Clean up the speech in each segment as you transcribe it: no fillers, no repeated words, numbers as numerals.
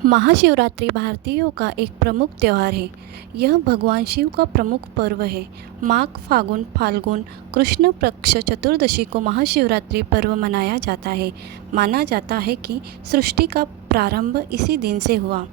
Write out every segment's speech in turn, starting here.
महाशिवरात्रि भारतीयों का एक प्रमुख त्यौहार है। यह भगवान शिव का प्रमुख पर्व है। माघ फाल्गुन कृष्ण पक्ष चतुर्दशी को महाशिवरात्रि पर्व मनाया जाता है। माना जाता है कि सृष्टि का प्रारंभ इसी दिन से हुआ।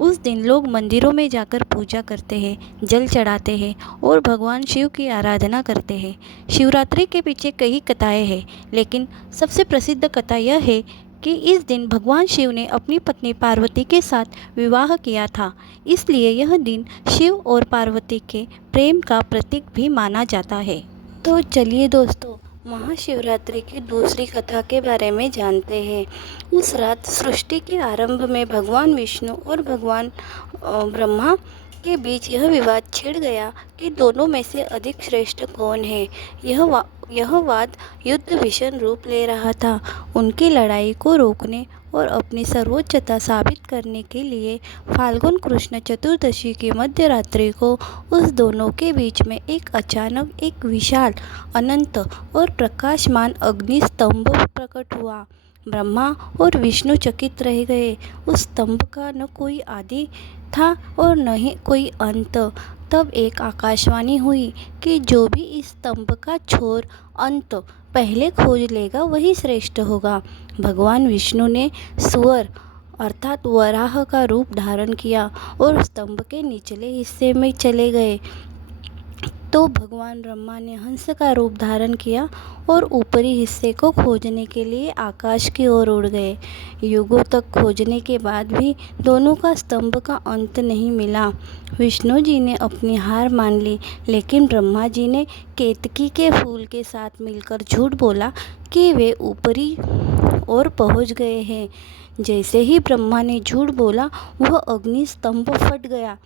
उस दिन लोग मंदिरों में जाकर पूजा करते हैं, जल चढ़ाते हैं और भगवान शिव की आराधना करते हैं। शिवरात्रि के पीछे कई कथाएं हैं, लेकिन सबसे प्रसिद्ध कथा यह है कि इस दिन भगवान शिव ने अपनी पत्नी पार्वती के साथ विवाह किया था। इसलिए यह दिन शिव और पार्वती के प्रेम का प्रतीक भी माना जाता है। तो चलिए दोस्तों, महाशिवरात्रि की दूसरी कथा के बारे में जानते हैं। उस रात सृष्टि के आरंभ में भगवान विष्णु और भगवान ब्रह्मा के बीच यह विवाद छिड़ गया कि दोनों में से अधिक श्रेष्ठ कौन है। यह वाद युद्ध भीषण रूप ले रहा था। उनकी लड़ाई को रोकने और अपनी सर्वोच्चता साबित करने के लिए फाल्गुन कृष्ण चतुर्दशी की मध्य रात्रि को उस दोनों के बीच में अचानक एक विशाल, अनंत और प्रकाशमान अग्नि स्तंभ प्रकट हुआ। ब्रह्मा और विष्णु चकित रह गए। उस स्तंभ का न कोई आदि था और न ही कोई अंत। तब एक आकाशवाणी हुई कि जो भी इस स्तंभ का छोर अंत पहले खोज लेगा वही श्रेष्ठ होगा। भगवान विष्णु ने सुअर अर्थात वराह का रूप धारण किया और स्तंभ के निचले हिस्से में चले गए। तो भगवान ब्रह्मा ने हंस का रूप धारण किया और ऊपरी हिस्से को खोजने के लिए आकाश की ओर उड़ गए। युगों तक खोजने के बाद भी दोनों का स्तंभ का अंत नहीं मिला। विष्णु जी ने अपनी हार मान ली, लेकिन ब्रह्मा जी ने केतकी के फूल के साथ मिलकर झूठ बोला कि वे ऊपरी ओर पहुंच गए हैं। जैसे ही ब्रह्मा ने झूठ बोला, वह अग्नि स्तंभ फट गया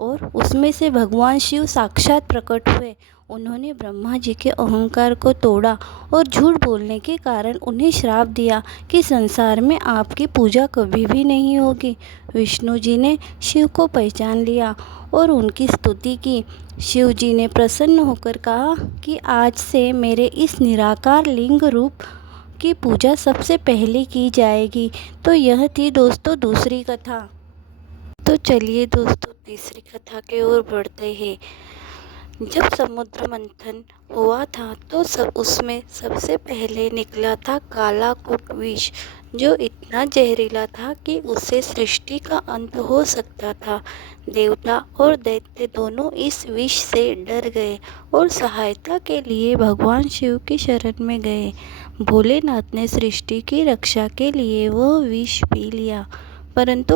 और उसमें से भगवान शिव साक्षात प्रकट हुए। उन्होंने ब्रह्मा जी के अहंकार को तोड़ा और झूठ बोलने के कारण उन्हें श्राप दिया कि संसार में आपकी पूजा कभी भी नहीं होगी। विष्णु जी ने शिव को पहचान लिया और उनकी स्तुति की। शिव जी ने प्रसन्न होकर कहा कि आज से मेरे इस निराकार लिंग रूप की पूजा सबसे पहले की जाएगी। तो यह थी दोस्तों दूसरी कथा। तो चलिए दोस्तों, तीसरी कथा की ओर बढ़ते हैं। जब समुद्र मंथन हुआ था तो उसमें सबसे पहले निकला था काला कूट विष, जो इतना जहरीला था कि उससे सृष्टि का अंत हो सकता था। देवता और दैत्य दोनों इस विष से डर गए और सहायता के लिए भगवान शिव की शरण में गए। भोलेनाथ ने सृष्टि की रक्षा के लिए वह विष पी लिया, परंतु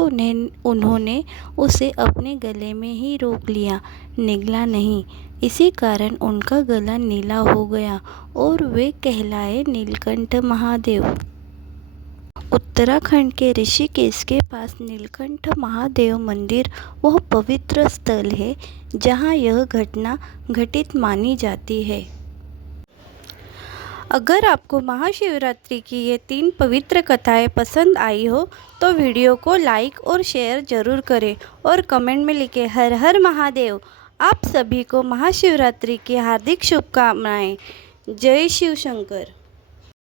उन्होंने उसे अपने गले में ही रोक लिया, निगला नहीं। इसी कारण उनका गला नीला हो गया और वे कहलाए नीलकंठ महादेव। उत्तराखंड के ऋषिकेश के पास नीलकंठ महादेव मंदिर वह पवित्र स्थल है जहाँ यह घटना घटित मानी जाती है। अगर आपको महाशिवरात्रि की ये 3 पवित्र कथाएं पसंद आई हो तो वीडियो को लाइक और शेयर ज़रूर करें और कमेंट में लिखें हर हर महादेव। आप सभी को महाशिवरात्रि की हार्दिक शुभकामनाएं। जय शिव शंकर।